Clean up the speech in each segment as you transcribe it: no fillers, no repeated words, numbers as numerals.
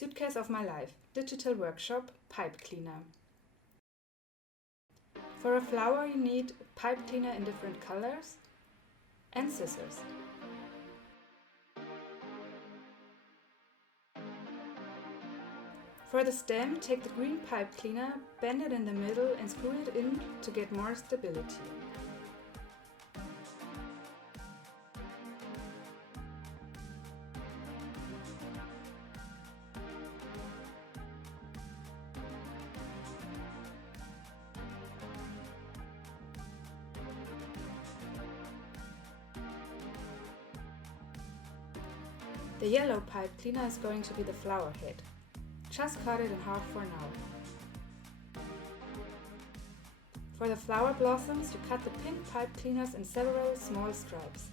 Suitcase of my life, digital workshop, pipe cleaner. For a flower you need pipe cleaner in different colors and scissors. For the stem, take the green pipe cleaner, bend it in the middle and screw it in to get more stability. The yellow pipe cleaner is going to be the flower head. Just cut it in half for now. For the flower blossoms, you cut the pink pipe cleaners in several small stripes.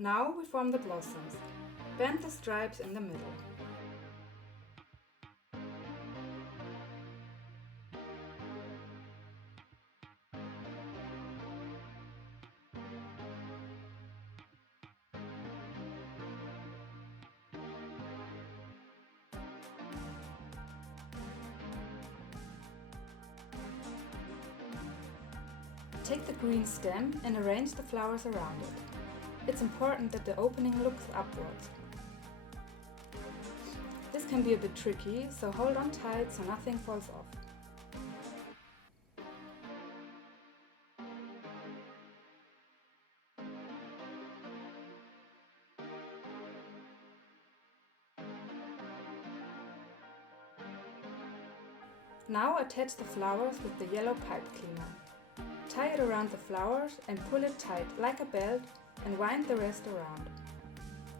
Now we form the blossoms. Bend the stripes in the middle. Take the green stem and arrange the flowers around it. It's important that the opening looks upwards. This can be a bit tricky, so hold on tight so nothing falls off. Now attach the flowers with the yellow pipe cleaner. Tie it around the flowers and pull it tight like a belt and wind the rest around.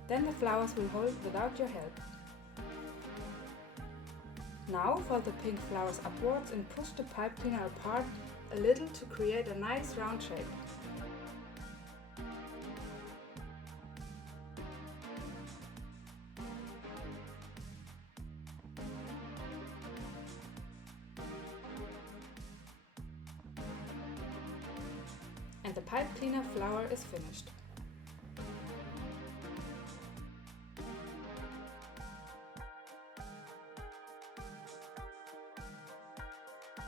Then the flowers will hold without your help. Now fold the pink flowers upwards and push the pipe cleaner apart a little to create a nice round shape. And the pipe cleaner flower is finished.